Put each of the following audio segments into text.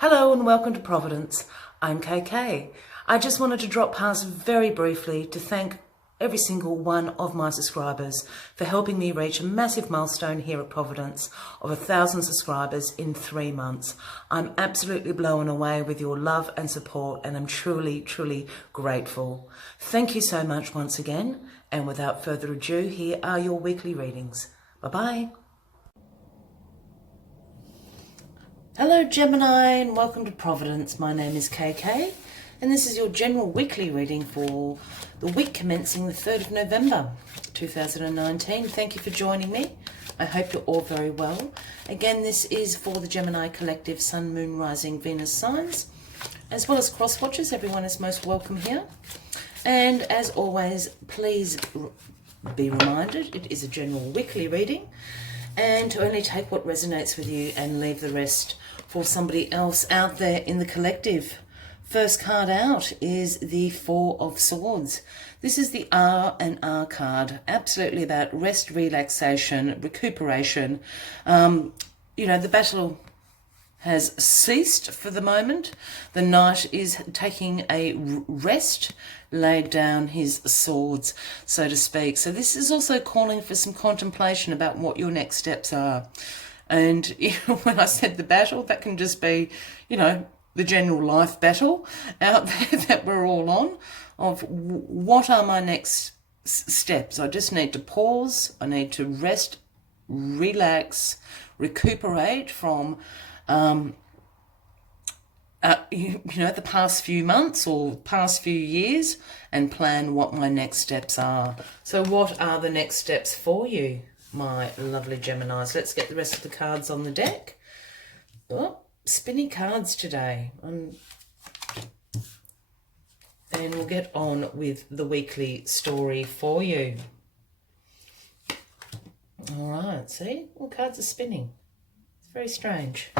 Hello and welcome to Providence. I'm KK. I just wanted to drop past very briefly to thank every single one of my subscribers for helping me reach a massive milestone here at Providence of 1,000 subscribers in 3 months. I'm absolutely blown away with your love and support, and I'm truly, truly grateful. Thank you so much once again, and without further ado, here are your weekly readings. Bye-bye. Hello Gemini and welcome to Providence. My name is KK and this is your general weekly reading for the week commencing the 3rd of November 2019. Thank you for joining me. I hope you're all very well. Again, this is for the Gemini collective Sun, Moon, Rising, Venus signs, as well as cross watchers. Everyone is most welcome here. And as always, please be reminded it is a general weekly reading and to only take what resonates with you and leave the rest for somebody else out there in the collective. First card out is the Four of Swords. This is the R&R card, absolutely about rest, relaxation, recuperation. The battle has ceased for the moment. The knight is taking a rest, laid down his swords, so to speak. So this is also calling for some contemplation about what your next steps are. And when I said the battle, that can just be, the general life battle out there that we're all on, of what are my next steps. I just need to pause. I need to rest, relax, recuperate from the past few months or past few years, and plan what my next steps are. So what are the next steps for you, my lovely Geminis? Let's get the rest of the cards on the deck. Oh, spinny cards today. And we'll get on with the weekly story for you. All right, see? All cards are spinning. It's very strange.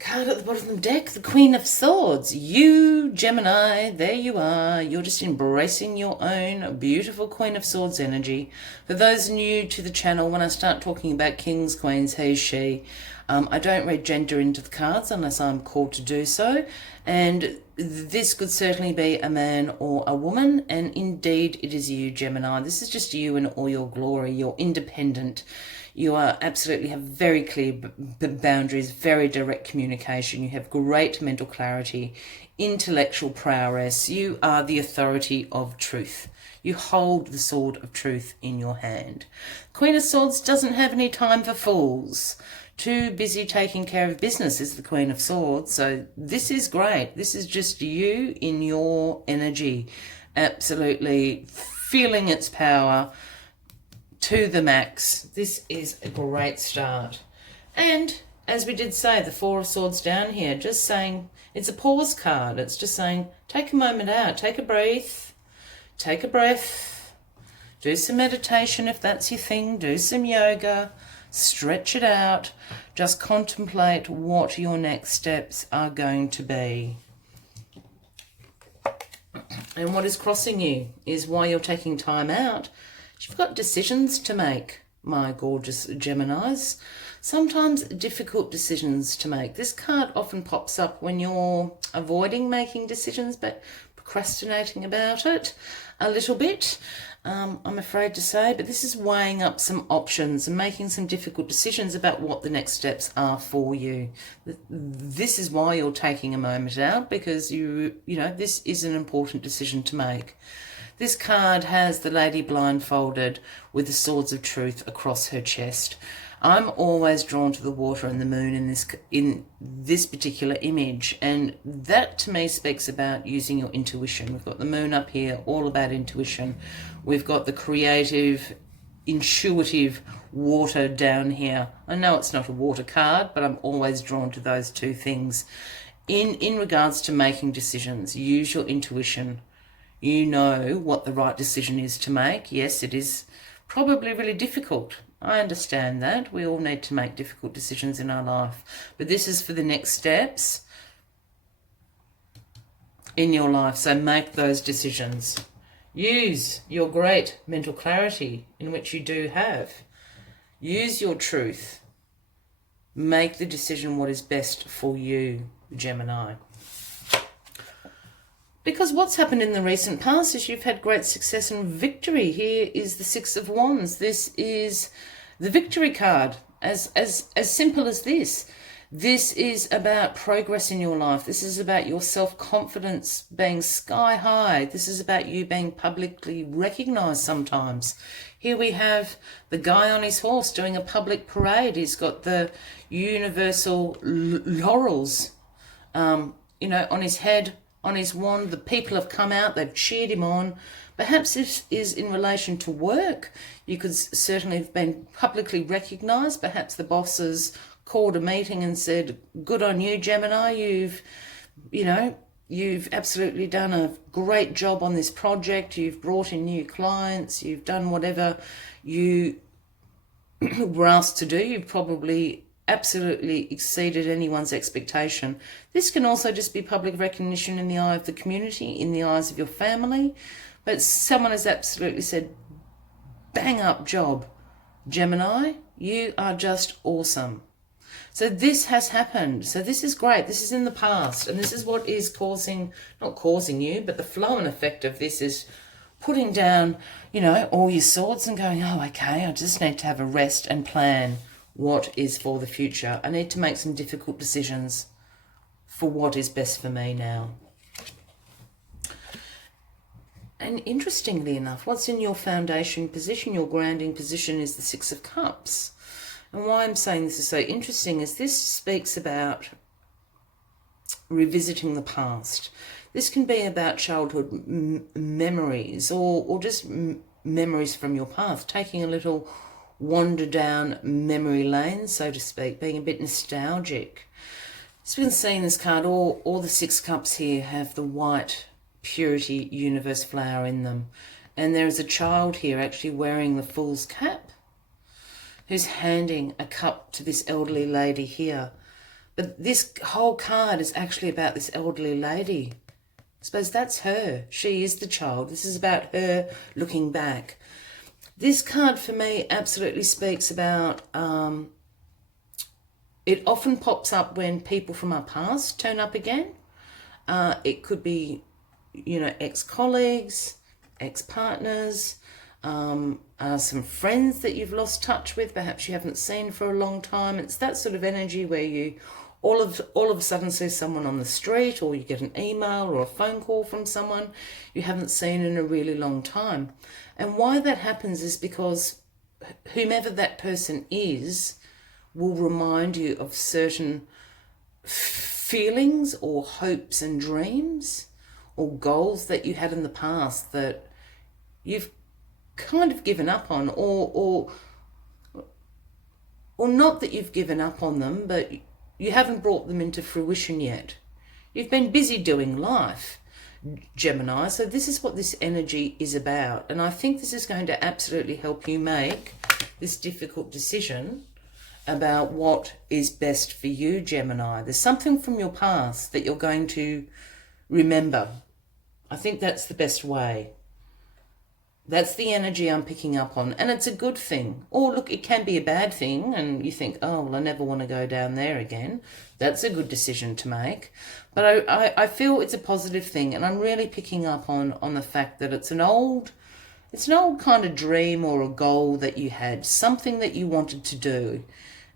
Card at the bottom of the deck, the Queen of Swords. You, Gemini, there you are. You're just embracing your own beautiful Queen of Swords energy. For those new to the channel, when I start talking about kings, queens, he, she, I don't read gender into the cards unless I'm called to do so. And this could certainly be a man or a woman. And indeed, it is you, Gemini. This is just you in all your glory. You're independent. You are absolutely have very clear boundaries, very direct communication. You have great mental clarity, intellectual prowess. You are the authority of truth. You hold the sword of truth in your hand. Queen of Swords doesn't have any time for fools. Too busy taking care of business is the Queen of Swords. So this is great. This is just you in your energy, absolutely feeling its power to the max. This is a great start. And as we did say, the Four of Swords down here, just saying, it's a pause card. It's just saying, take a moment out, take a breath, take a breath, do some meditation if that's your thing, do some yoga, stretch it out, just contemplate what your next steps are going to be. And what is crossing you is why you're taking time out. You've got decisions to make, my gorgeous Geminis. Sometimes difficult decisions to make. This card often pops up when you're avoiding making decisions but procrastinating about it a little bit, I'm afraid to say. But this is weighing up some options and making some difficult decisions about what the next steps are for you. This is why you're taking a moment out, because this is an important decision to make. This card has the lady blindfolded with the swords of truth across her chest. I'm always drawn to the water and the moon in this particular image, and that to me speaks about using your intuition. We've got the moon up here, all about intuition. We've got the creative, intuitive water down here. I know it's not a water card, but I'm always drawn to those two things. In regards to making decisions, use your intuition. You know what the right decision is to make. Yes, it is probably really difficult. I understand that. We all need to make difficult decisions in our life. But this is for the next steps in your life. So make those decisions. Use your great mental clarity, in which you do have. Use your truth. Make the decision what is best for you, Gemini. Because what's happened in the recent past is you've had great success and victory. Here is the Six of Wands. This is the victory card. As simple as this. This is about progress in your life. This is about your self-confidence being sky high. This is about you being publicly recognized sometimes. Here we have the guy on his horse doing a public parade. He's got the universal laurels, on his head, on his wand. The people have come out, they've cheered him on. Perhaps this is in relation to work. You could certainly have been publicly recognised. Perhaps the bosses called a meeting and said, good on you, Gemini. You've absolutely done a great job on this project. You've brought in new clients. You've done whatever you were asked to do. You've probably absolutely exceeded anyone's expectation. This can also just be public recognition in the eye of the community, in the eyes of your family. But someone has absolutely said, bang up job, Gemini. You are just awesome. So this has happened. So this is great. This is in the past. And this is what is not causing you, but the flow and effect of this is putting down, all your swords and going, oh, okay, I just need to have a rest and plan what is for the future. I need to make some difficult decisions for what is best for me now. And interestingly enough, what's in your foundation position, your grounding position, is the Six of Cups. And why I'm saying this is so interesting is this speaks about revisiting the past. This can be about childhood memories or just memories from your past, taking a little wander down memory lane, so to speak, being a bit nostalgic. As we can see in this card, all the Six Cups here have the white purity universe flower in them. And there is a child here actually wearing the Fool's cap, who's handing a cup to this elderly lady here. But this whole card is actually about this elderly lady. I suppose that's her. She is the child. This is about her looking back. This card for me absolutely speaks about, it often pops up when people from our past turn up again. It could be, ex-colleagues, ex-partners, some friends that you've lost touch with, perhaps you haven't seen for a long time. It's that sort of energy where you all of a sudden see someone on the street, or you get an email or a phone call from someone you haven't seen in a really long time. And why that happens is because whomever that person is will remind you of certain feelings or hopes and dreams or goals that you had in the past that you've kind of given up on, or not that you've given up on them, but you haven't brought them into fruition yet. You've been busy doing life, Gemini. So this is what this energy is about. And I think this is going to absolutely help you make this difficult decision about what is best for you, Gemini. There's something from your past that you're going to remember. I think that's the best way. That's the energy I'm picking up on. And it's a good thing. Or look, it can be a bad thing and you think, oh, well, I never want to go down there again. That's a good decision to make. But I feel it's a positive thing. And I'm really picking up on the fact that it's an old kind of dream or a goal that you had, something that you wanted to do.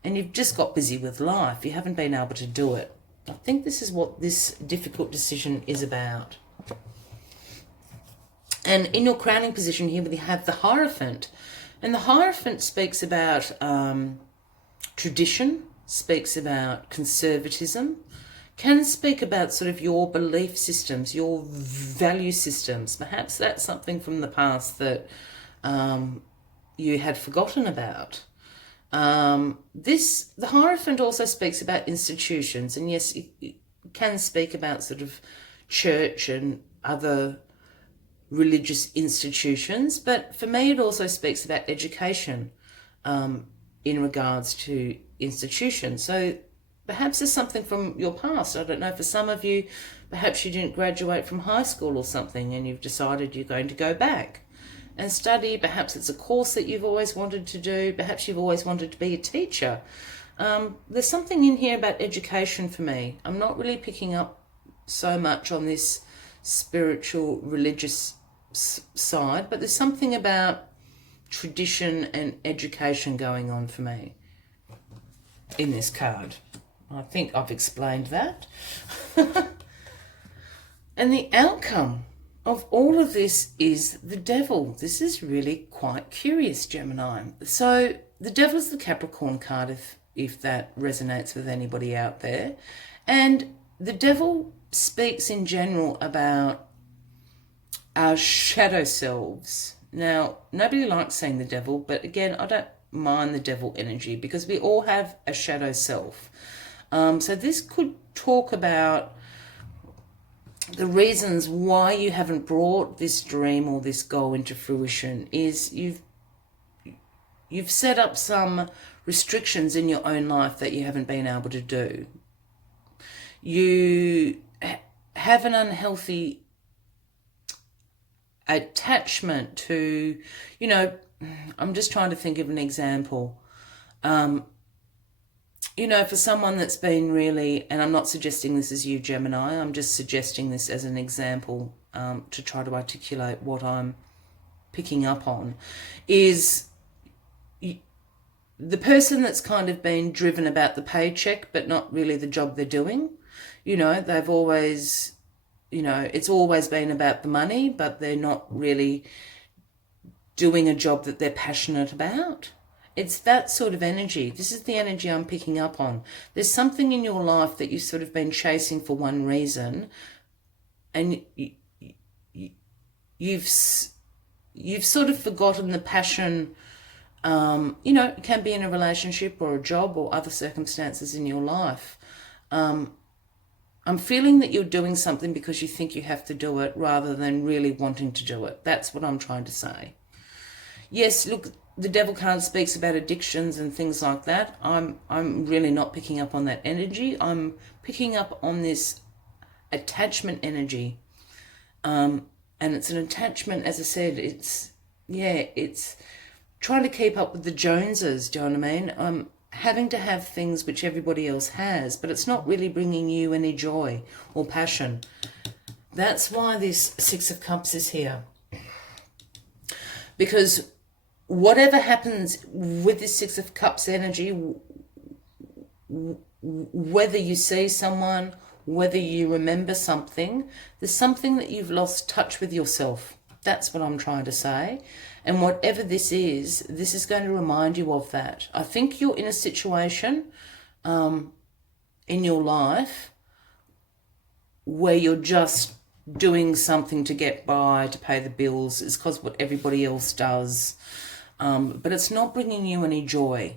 And you've just got busy with life. You haven't been able to do it. I think this is what this difficult decision is about. And in your crowning position here, we have the Hierophant. And the Hierophant speaks about tradition, speaks about conservatism, can speak about sort of your belief systems, your value systems. Perhaps that's something from the past that you had forgotten about. The Hierophant also speaks about institutions. And yes, it can speak about sort of church and other religious institutions, but for me it also speaks about education in regards to institutions. So perhaps there's something from your past. I don't know, for some of you, perhaps you didn't graduate from high school or something and you've decided you're going to go back and study. Perhaps it's a course that you've always wanted to do. Perhaps you've always wanted to be a teacher. There's something in here about education for me. I'm not really picking up so much on this spiritual, religious side, but there's something about tradition and education going on for me in this card. I think I've explained that. And the outcome of all of this is the devil. This is really quite curious, Gemini. So the devil is the Capricorn card, if that resonates with anybody out there. And the devil speaks in general about our shadow selves. Now, nobody likes seeing the devil, but again, I don't mind the devil energy because we all have a shadow self. So this could talk about the reasons why you haven't brought this dream or this goal into fruition is you've set up some restrictions in your own life that you haven't been able to do. You have an unhealthy attachment to, you know, I'm just trying to think of an example. You know, for someone that's been really, and I'm not suggesting this is you, Gemini, I'm just suggesting this as an example to try to articulate what I'm picking up on, is the person that's kind of been driven about the paycheck, but not really the job they're doing. You know, they've always, you know, it's always been about the money, but they're not really doing a job that they're passionate about. It's that sort of energy. This is the energy I'm picking up on. There's something in your life that you've sort of been chasing for one reason, and you've sort of forgotten the passion. You know, it can be in a relationship or a job or other circumstances in your life. I'm feeling that you're doing something because you think you have to do it rather than really wanting to do it. That's what I'm trying to say. Yes, look, the devil card speaks about addictions and things like that. I'm really not picking up on that energy. I'm picking up on this attachment energy. And it's an attachment, as I said, it's trying to keep up with the Joneses, do you know what I mean? Having to have things which everybody else has, but it's not really bringing you any joy or passion. That's why this Six of Cups is here. Because whatever happens with this Six of Cups energy, whether you see someone, whether you remember something, there's something that you've lost touch with yourself. That's what I'm trying to say. And whatever this is going to remind you of that. I think you're in a situation in your life where you're just doing something to get by, to pay the bills. It's because what everybody else does. But it's not bringing you any joy.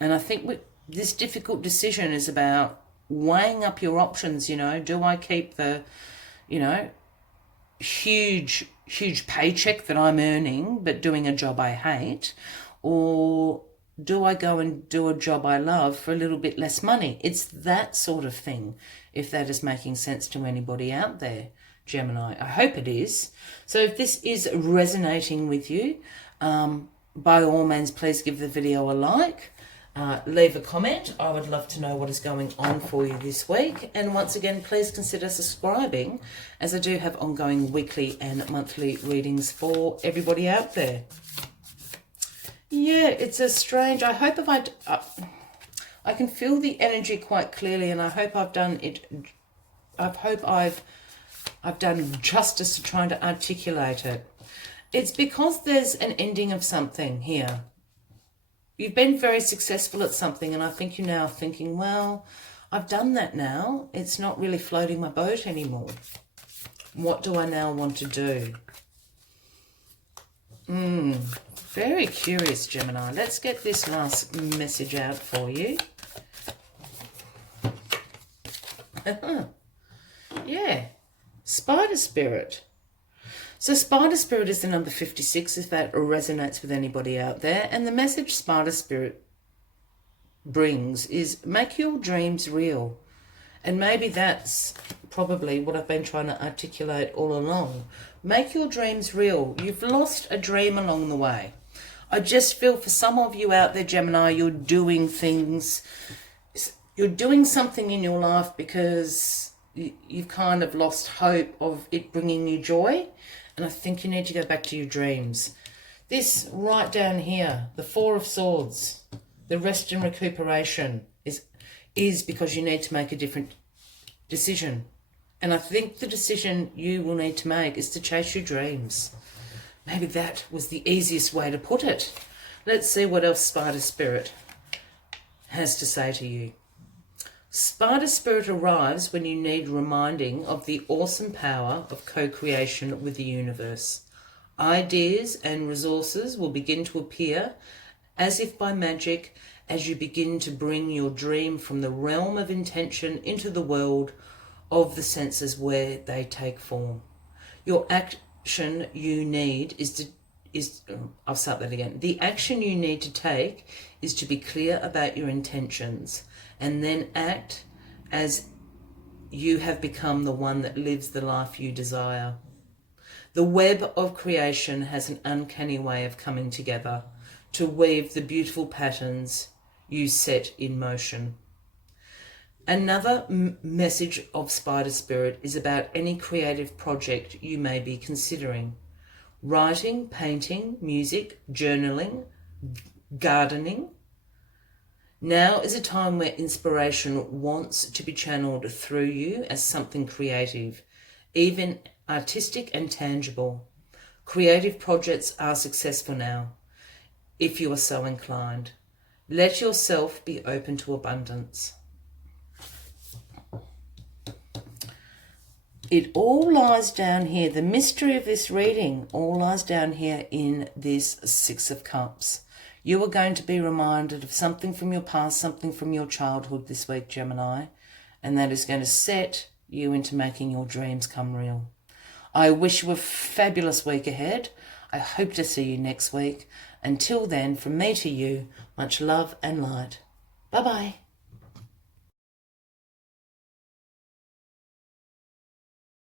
And I think this difficult decision is about weighing up your options, you know. Do I keep the, you know, huge paycheck that I'm earning but doing a job I hate, or do I go and do a job I love for a little bit less money? It's that sort of thing, if that is making sense to anybody out there, Gemini. I hope it is. So if this is resonating with you, by all means, please give the video a like. Leave a comment. I would love to know what is going on for you this week. And once again, please consider subscribing, as I do have ongoing weekly and monthly readings for everybody out there. Yeah, it's a strange... I hope I can feel the energy quite clearly, and I hope I've done it... I hope I've done justice to trying to articulate it. It's because there's an ending of something here. You've been very successful at something, and I think you're now thinking, well, I've done that now. It's not really floating my boat anymore. What do I now want to do? Very curious, Gemini. Let's get this last message out for you. Yeah, Spider Spirit. So Spider Spirit is the number 56, if that resonates with anybody out there. And the message Spider Spirit brings is make your dreams real. And maybe that's probably what I've been trying to articulate all along. Make your dreams real. You've lost a dream along the way. I just feel for some of you out there, Gemini, you're doing things, you're doing something in your life because you've kind of lost hope of it bringing you joy. And I think you need to go back to your dreams. This right down here, the Four of Swords, the rest and recuperation is because you need to make a different decision. And I think the decision you will need to make is to chase your dreams. Maybe that was the easiest way to put it. Let's see what else Spider Spirit has to say to you. Spider Spirit arrives when you need reminding of the awesome power of co-creation with the universe. Ideas and resources will begin to appear as if by magic as you begin to bring your dream from the realm of intention into the world of the senses where they take form. Your action you need I'll start that again. The action you need to take is to be clear about your intentions and then act as you have become the one that lives the life you desire. The web of creation has an uncanny way of coming together to weave the beautiful patterns you set in motion. Another message of Spider Spirit is about any creative project you may be considering. Writing, painting, music, journaling, gardening. Now is a time where inspiration wants to be channeled through you as something creative, even artistic and tangible. Creative projects are successful now, if you are so inclined. Let yourself be open to abundance. It all lies down here. The mystery of this reading all lies down here in this Six of Cups. You are going to be reminded of something from your past, something from your childhood this week, Gemini, and that is going to set you into making your dreams come real. I wish you a fabulous week ahead. I hope to see you next week. Until then, from me to you, much love and light. Bye-bye.